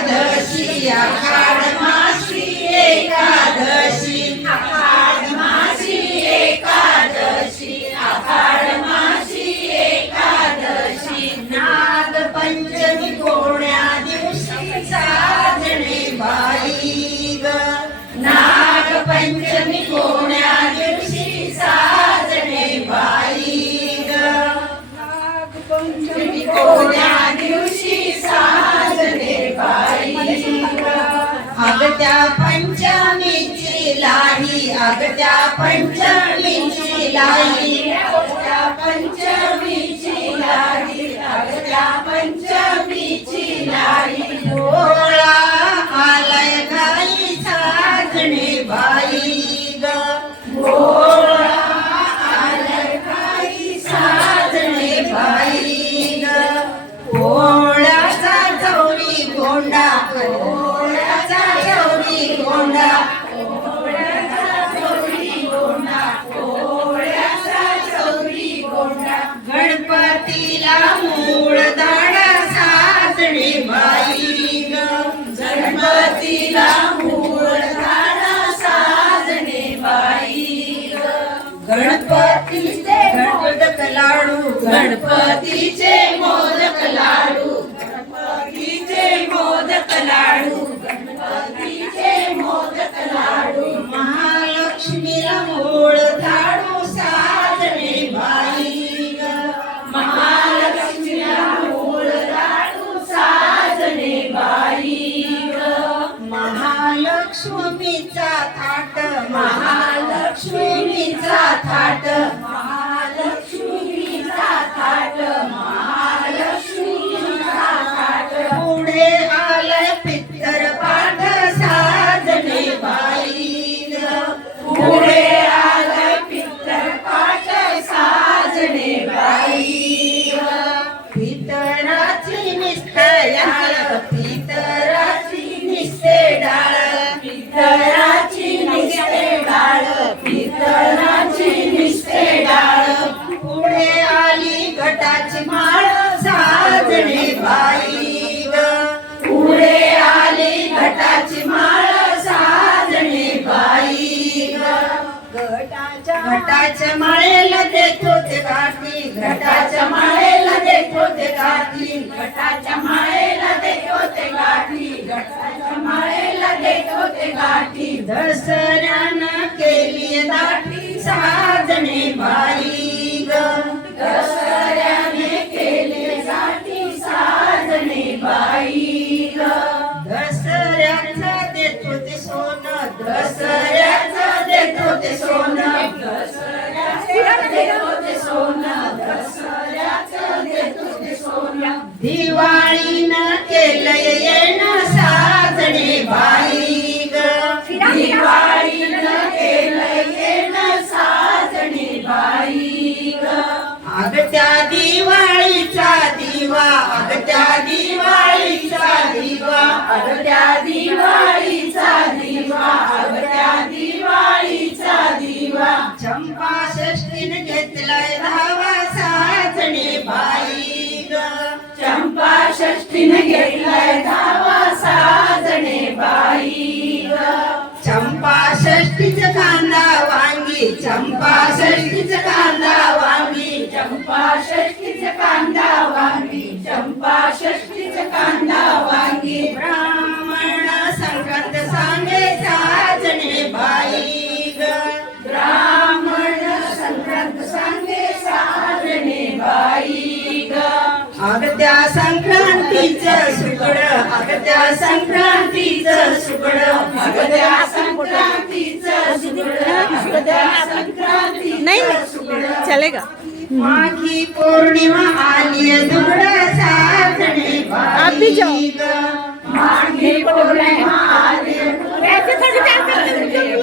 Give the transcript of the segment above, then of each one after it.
एकादशी आषाढ एकादशी आषाढ एकादशी आषाढ एकादशी. नागपंचमी कोण्या दिवशी साजणे बाई ग? नागपंचमी कोण्या दिवशी साजणे बाई ग? नागपंचमी कोण्या दिवशी सा अगत्या पंचमीची लाही अगत्या पंचमीची लाही. गणपतीचे मोदक लाडू. गणपतीचे मोदक लाडू. गणपतीचे मोदक लाडू. महालक्ष्मीला मोळ झाडू साजणे बाई महालक्ष्मीला मोळ झाडू साजणे बाई महालक्ष्मीचा थाट. महालक्ष्मीचा थाट. પાછ મળેલ દેખ त्या दिवाळीचा दिवा अग त्या दिवाळीचा दिवा. अग त्या दिवाळीचा दिवा अग त्या दिवाळीचा दिवा. चंपा षष्टीने घेतलाय धावा साजणे बाई ग चंपा षष्टीने घेतलाय ಚಂಪಾ ಷಷ್ಠಿ ಚಕಾಂಡ ವಾಮಿ ಚಂಪಾ ಷಷ್ಠಿ ಚಕಾಂಡ अगत्या संक्रांतीचं सुकड अगत्या संक्रांतीचं सुकड अगत्या संक्रांतीचं सुकड अगत्या संक्रांतीचं नहीं सुकड. नहीं चलेगा. माघी पौर्णिमा आली दुगड साजणे। बाई ग. माघी पौर्णिमा आली डांस करते हैं,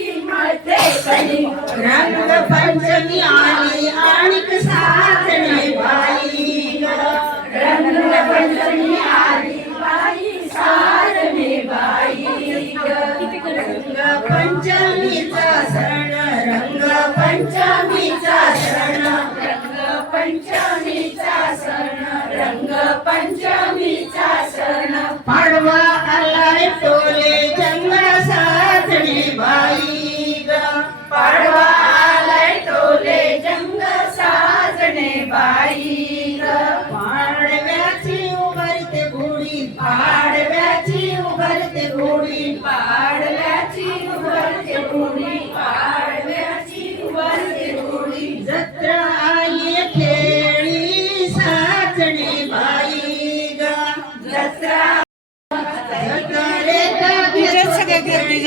मग्याची आली बाई रंगपंचमी आली बाई बाई पंचमीचा सण रंग पंचमीचा सण. रंगपंचमीचा सण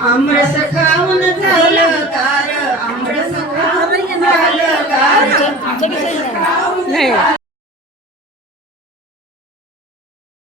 आमरस खाऊन झालं कार आमरस खाऊन झालं कार